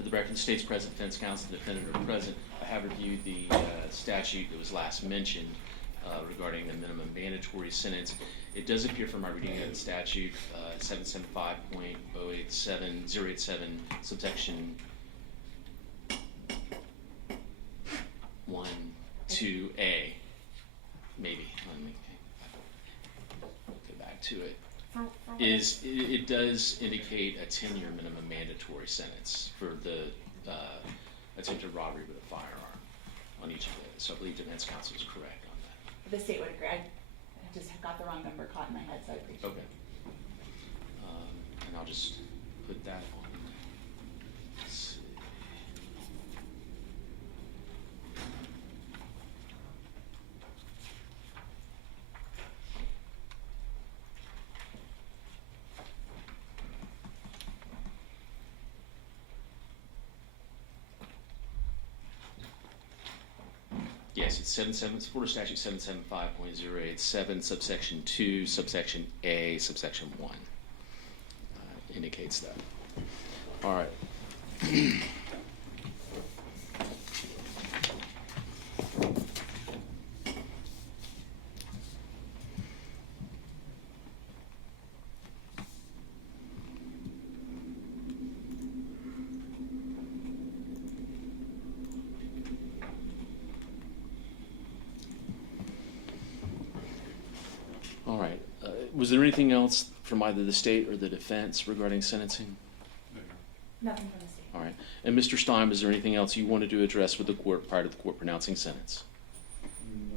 For the record, the state's present, defense counsel, and defendant are present. I have reviewed the statute that was last mentioned regarding the minimum mandatory sentence. It does appear from my reading of the statute, 775.087, subsection 1, 2A, maybe. Let me go back to it. It does indicate a 10-year minimum mandatory sentence for the attempted robbery with a firearm on each of those. So I believe defense counsel is correct on that. The state would agree. I just got the wrong number caught in my head, so I appreciate Okay. And I'll just put that on. Let's see. Yes, it's Florida statute 775.087, subsection 2, subsection A, subsection 1 indicates that. All right. All right. Was there anything else from either the state or the defense regarding sentencing? Nothing from the state. All right. And Mr. Stein, is there anything else you wanted to address with the court prior to the court pronouncing sentence? No.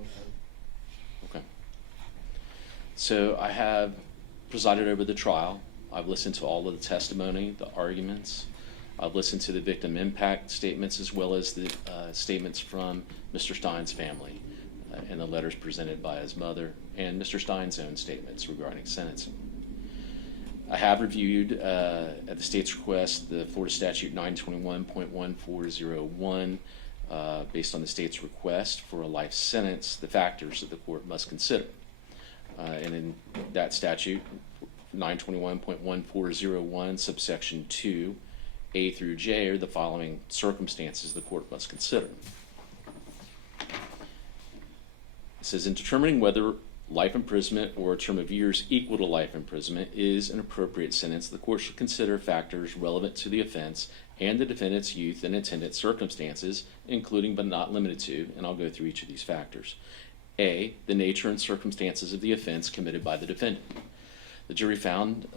Okay. So I have presided over the trial. I've listened to all of the testimony, the arguments. I've listened to the victim impact statements as well as the statements from Mr. Stein's family and the letters presented by his mother and Mr. Stein's own statements regarding sentencing. I have reviewed, at the state's request, the Florida statute 921.1401, based on the state's request for a life sentence, the factors that the court must consider. And in that statute, 921.1401, subsection 2, A through J, are the following circumstances the court must consider. It says, in determining whether life imprisonment or a term of years equal to life imprisonment is an appropriate sentence, the court should consider factors relevant to the offense and the defendant's youth and attendant circumstances, including but not limited to, and I'll go through each of these factors. A, the nature and circumstances of the offense committed by the defendant. The jury found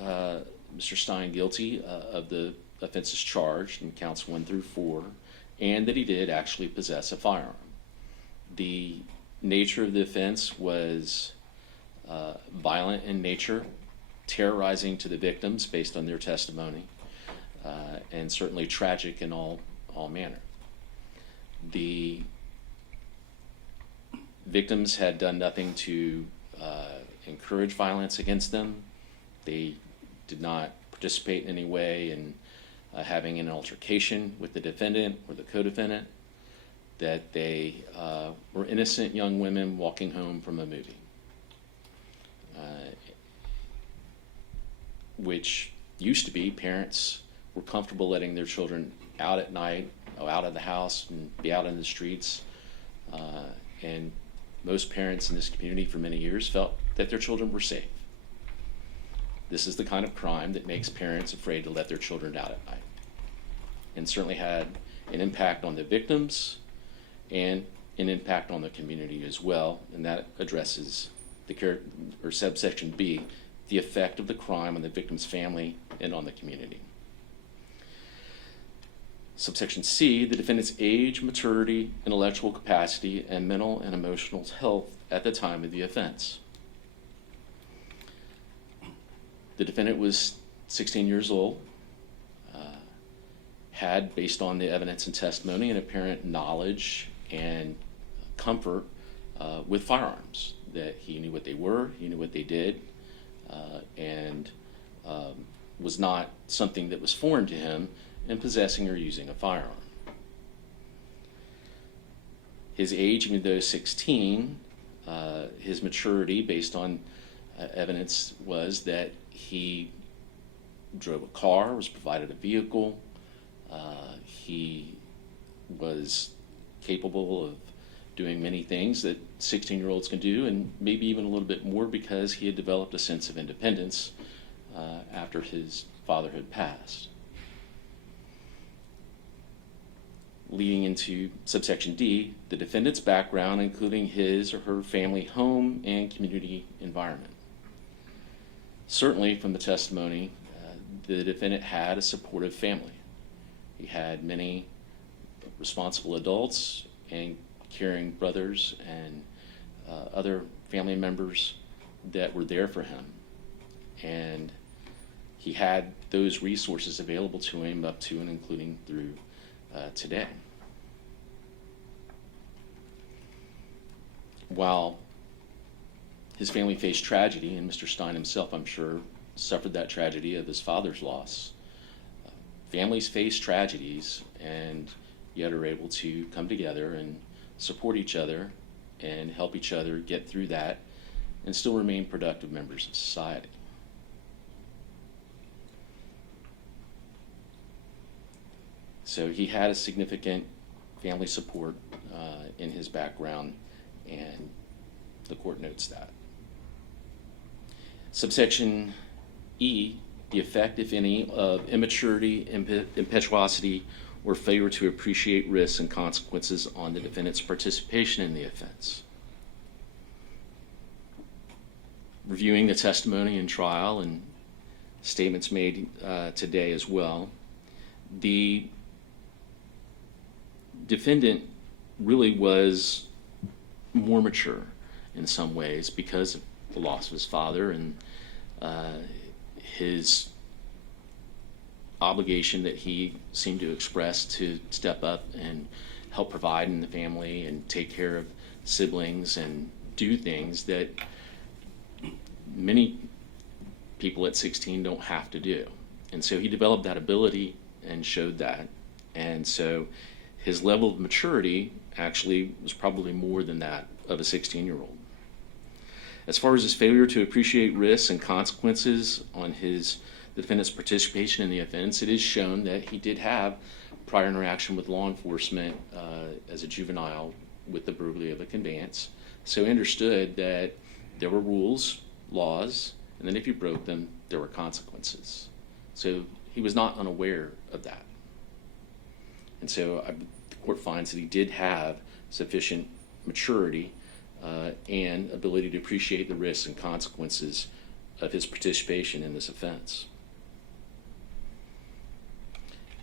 Mr. Stein guilty of the offenses charged in counts 1 through 4, and that he did actually possess a firearm. The nature of the offense was violent in nature, terrorizing to the victims based on their testimony, and certainly tragic in all manner. The victims had done nothing to encourage violence against them. They did not participate in any way in having an altercation with the defendant or the co-defendant, that they were innocent young women walking home from a movie, which used to be parents were comfortable letting their children out at night, go out of the house and be out in the streets, and most parents in this community for many years felt that their children were safe. This is the kind of crime that makes parents afraid to let their children out at night, and certainly had an impact on the victims and an impact on the community as well, and that addresses subsection B, the effect of the crime on the victim's family and on the community. Subsection C, the defendant's age, maturity, intellectual capacity, and mental and emotional health at the time of the offense. The defendant was 16 years old, had, based on the evidence and testimony, an apparent knowledge and comfort with firearms, that he knew what they were, he knew what they did, and was not something that was foreign to him in possessing or using a firearm. His age, even though 16, his maturity, based on evidence, was that he drove a car, was provided a vehicle, He was capable of doing many things that 16-year-olds can do, and maybe even a little bit more, because he had developed a sense of independence after his father had passed. Leading into subsection D, the defendant's background, including his or her family home and community environment. Certainly from the testimony, the defendant had a supportive family. He had many responsible adults and caring brothers and other family members that were there for him. And he had those resources available to him up to and including through today. While his family faced tragedy, and Mr. Stein himself, I'm sure, suffered that tragedy of his father's loss, families face tragedies and yet are able to come together and support each other and help each other get through that and still remain productive members of society. So he had a significant family support in his background, and the court notes that. Subsection E, the effect, if any, of immaturity, impetuosity, or failure to appreciate risks and consequences on the defendant's participation in the offense. Reviewing the testimony in trial and statements made today as well, the defendant really was more mature in some ways because of the loss of his father and his obligation that he seemed to express to step up and help provide in the family and take care of siblings and do things that many people at 16 don't have to do. And so he developed that ability and showed that. And so his level of maturity actually was probably more than that of a 16-year-old. As far as his failure to appreciate risks and consequences on the defendant's participation in the offense, it is shown that he did have prior interaction with law enforcement as a juvenile with the burglary of a conveyance. So he understood that there were rules, laws, and then if you broke them, there were consequences. So he was not unaware of that. And so the court finds that he did have sufficient maturity and ability to appreciate the risks and consequences of his participation in this offense.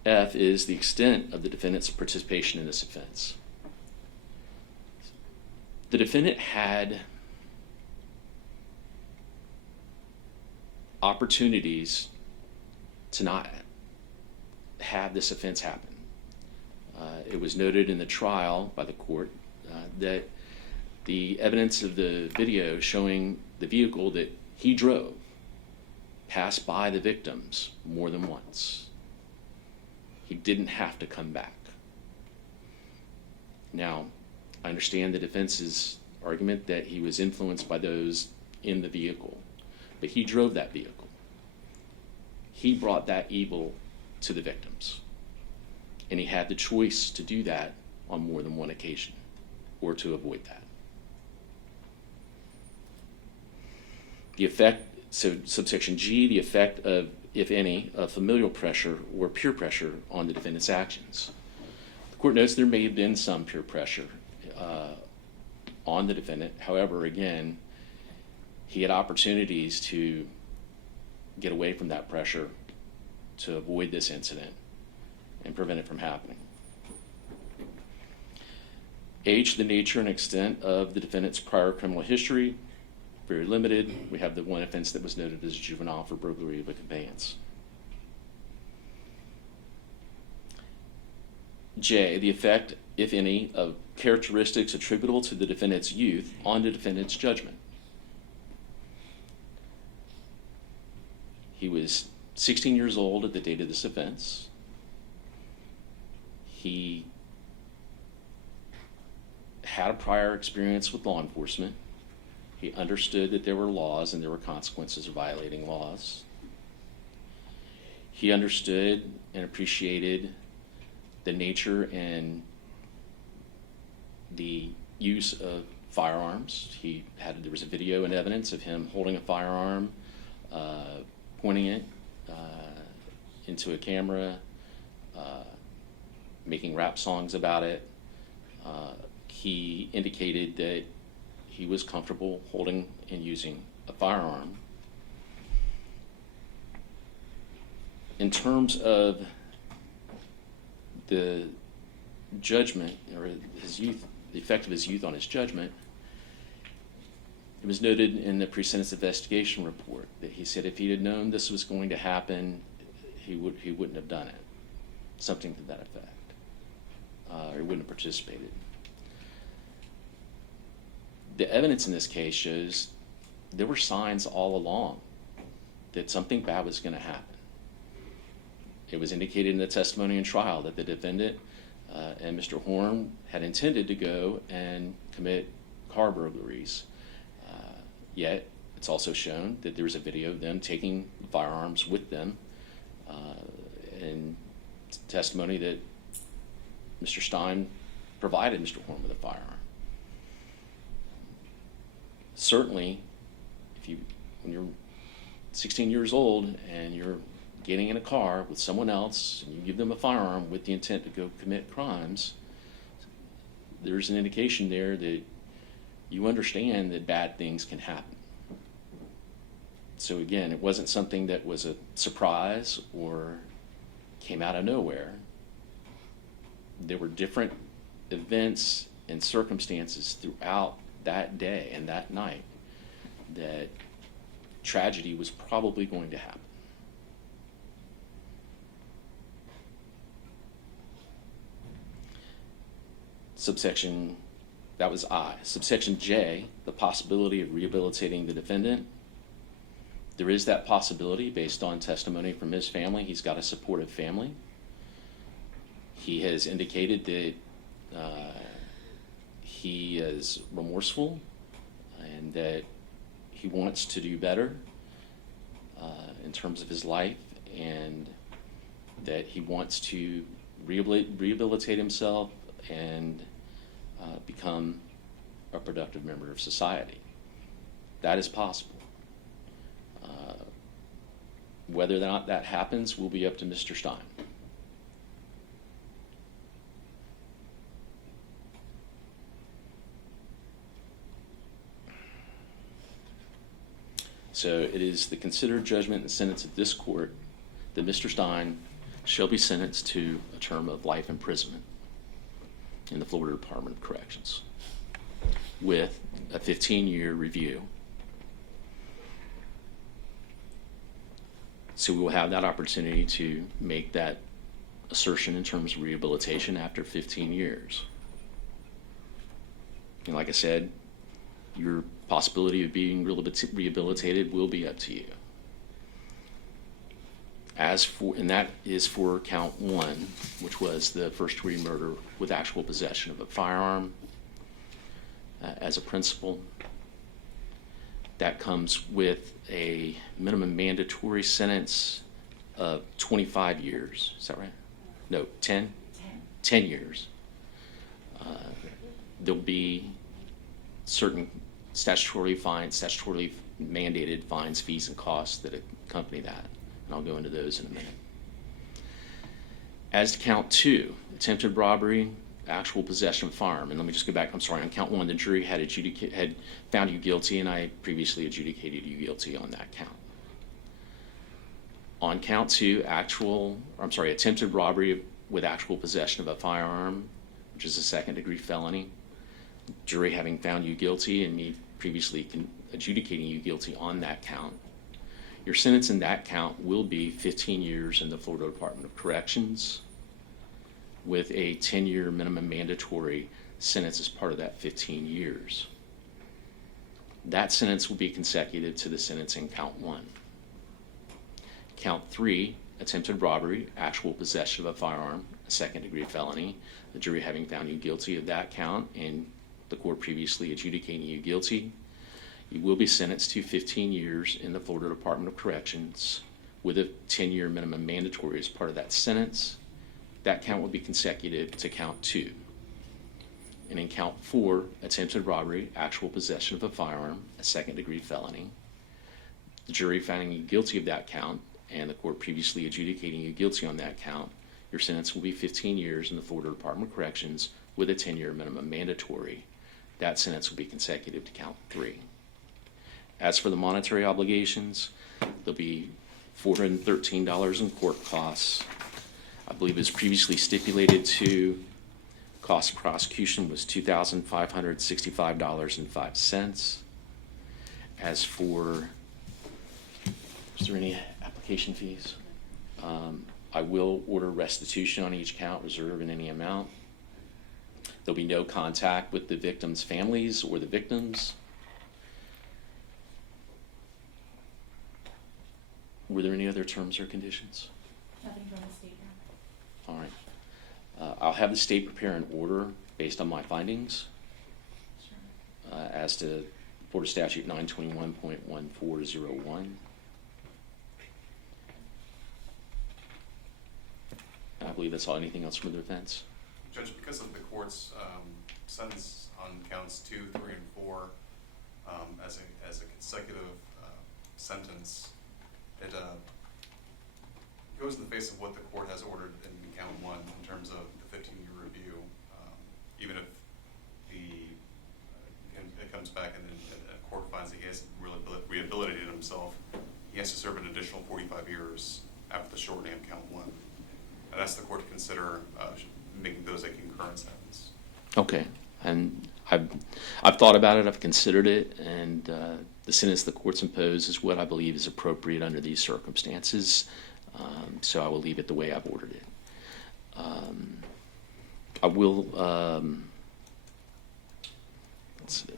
F is the extent of the defendant's participation in this offense. The defendant had opportunities to not have this offense happen. It was noted in the trial by the court that the evidence of the video showing the vehicle that he drove passed by the victims more than once. He didn't have to come back. Now, I understand the defense's argument that he was influenced by those in the vehicle, but he drove that vehicle. He brought that evil to the victims, and he had the choice to do that on more than one occasion or to avoid that. The effect, so subsection G, the effect of, if any, of familial pressure or peer pressure on the defendant's actions. The court notes there may have been some peer pressure on the defendant. However, again, he had opportunities to get away from that pressure to avoid this incident and prevent it from happening. H, the nature and extent of the defendant's prior criminal history. Very limited. We have the one offense that was noted as juvenile for burglary of a conveyance. J, the effect, if any, of characteristics attributable to the defendant's youth on the defendant's judgment. He was 16 years old at the date of this offense. He had a prior experience with law enforcement. He understood that there were laws and there were consequences of violating laws. He understood and appreciated the nature and the use of firearms. There was a video and evidence of him holding a firearm, pointing it into a camera, making rap songs about it. He indicated that he was comfortable holding and using a firearm. In terms of the judgment, or his youth, the effect of his youth on his judgment, it was noted in the pre-sentence investigation report that he said if he had known this was going to happen, he wouldn't have done it. Something to that effect. Or he wouldn't have participated. The evidence in this case shows there were signs all along that something bad was going to happen. It was indicated in the testimony in trial that the defendant and Mr. Horne had intended to go and commit car burglaries. Yet, it's also shown that there was a video of them taking firearms with them, and testimony that Mr. Stein provided Mr. Horne with a firearm. Certainly, when you're 16 years old and you're getting in a car with someone else and you give them a firearm with the intent to go commit crimes, there's an indication there that you understand that bad things can happen. So again, it wasn't something that was a surprise or came out of nowhere. There were different events and circumstances throughout that day and that night that tragedy was probably going to happen. Subsection, that was I. Subsection J, the possibility of rehabilitating the defendant. There is that possibility based on testimony from his family. He's got a supportive family. He has indicated that he is remorseful and that he wants to do better in terms of his life, and that he wants to rehabilitate himself and become a productive member of society. That is possible. Whether or not that happens will be up to Mr. Stein. So it is the considered judgment and sentence of this court that Mr. Stein shall be sentenced to a term of life imprisonment in the Florida Department of Corrections with a 15-year review. So we will have that opportunity to make that assertion in terms of rehabilitation after 15 years. And like I said, your possibility of being rehabilitated will be up to you. And that is for count 1, which was the first-degree murder with actual possession of a firearm as a principal. That comes with a minimum mandatory sentence of 25 years. Is that right? No, 10? 10 years. There'll be certain statutorily mandated fines, fees, and costs that accompany that. And I'll go into those in a minute. As to count 2, attempted robbery, actual possession of a firearm. And let me just go back. I'm sorry. On count 1, the jury had found you guilty, and I previously adjudicated you guilty on that count. On count 2, attempted robbery with actual possession of a firearm, which is a second-degree felony. Jury having found you guilty and me previously adjudicating you guilty on that count. Your sentence in that count will be 15 years in the Florida Department of Corrections with a 10-year minimum mandatory sentence as part of that 15 years. That sentence will be consecutive to the sentence in count 1. Count 3, attempted robbery, actual possession of a firearm, a second-degree felony. The jury having found you guilty of that count and the court previously adjudicating you guilty, you will be sentenced to 15 years in the Florida Department of Corrections with a 10-year minimum mandatory as part of that sentence. that count will be consecutive to count 2. And in count 4, attempted robbery, actual possession of a firearm, a second-degree felony. The jury finding you guilty of that count, and the court previously adjudicating you guilty on that count, your sentence will be 15 years in the Florida Department of Corrections with a 10-year minimum mandatory. That sentence will be consecutive to count 3. As for the monetary obligations, there'll be $413 in court costs. I believe it was previously stipulated to cost of prosecution was $2,565.05. As for, is there any application fees? I will order restitution on each count, reserve in any amount. There'll be no contact with the victims' families or the victims. Were there any other terms or conditions? Nothing from the state now. All right. I'll have the state prepare an order based on my findings Sure. as to Florida Statute 921.1401. I believe that's all. Anything else from the defense? Judge, because of the court's sentence on counts 2, 3, and 4 as a consecutive sentence, it goes in the face of what the court has ordered in count 1 in terms of the 15-year review. Even if it comes back and the court finds that he hasn't really rehabilitated himself, he has to serve an additional 45 years after the shortening of count 1. I'd ask the court to consider making those a concurrent sentence. Okay. And I've thought about it. I've considered it, and the sentence the court's imposed is what I believe is appropriate under these circumstances. So I will leave it the way I've ordered it. I will. Let's see.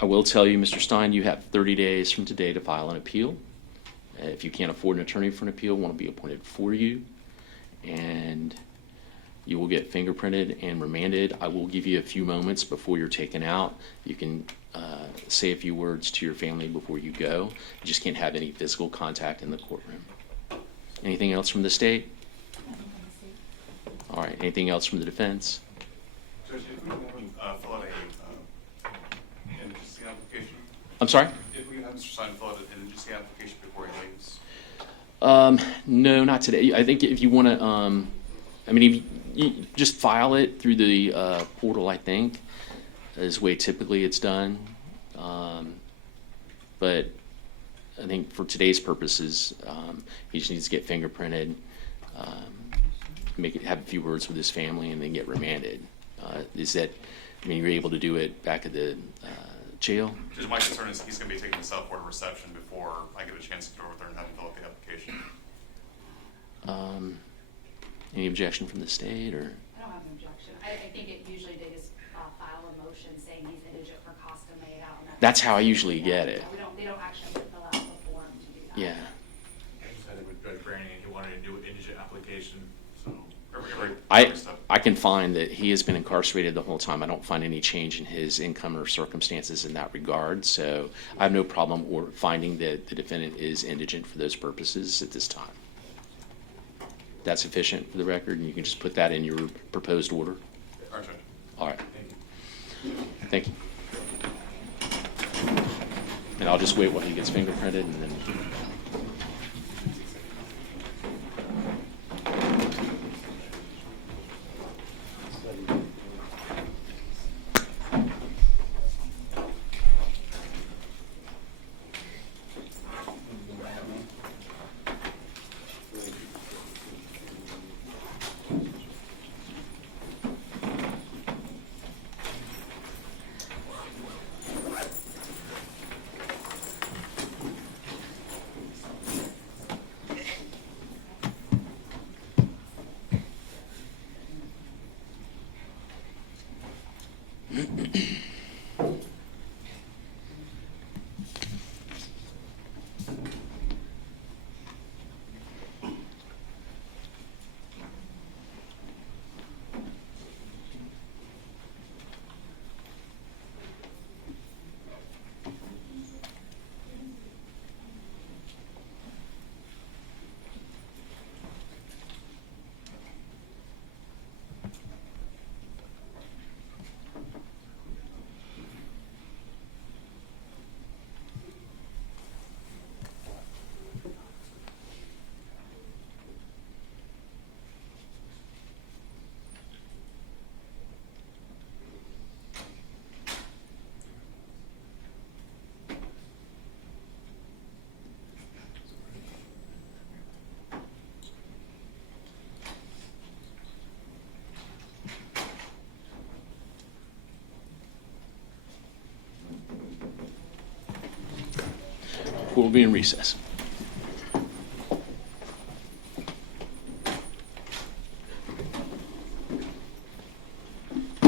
I will tell you, Mr. Stein, you have 30 days from today to file an appeal. If you can't afford an attorney for an appeal, one will be appointed for you, and you will get fingerprinted and remanded. I will give you a few moments before you're taken out. You can say a few words to your family before you go. You just can't have any physical contact in the courtroom. Anything else from the state? Nothing from the state. All right. Anything else from the defense? Judge, if we can fill out an indigency application. I'm sorry? If we can have Mr. Stein fill out an indigency application before he leaves. No, not today. I think if you want to, I mean, if you just file it through the portal, I think, is the way typically it's done. But I think for today's purposes, he just needs to get fingerprinted, have a few words with his family, and then get remanded. Is that, I mean, you're able to do it back at the jail? Judge, my concern is he's going to be taking the South Florida reception before I get a chance to go over there and have him fill out the application. Any objection from the state, or? I don't have an objection. I think it usually they just file a motion saying he's indigent for cost and lay it out. And That's how I usually get it. They don't actually have to fill out the form to do that. Yeah. I just had it with Judge Branning, and he wanted to do an indigent application, so. I can find that he has been incarcerated the whole time. I don't find any change in his income or circumstances in that regard. So I have no problem finding that the defendant is indigent for those purposes at this time. That's sufficient for the record, and you can just put that in your proposed order. All right, Judge. All right. Thank you. Thank you. And I'll just wait while he gets fingerprinted, and then. Court will be in recess.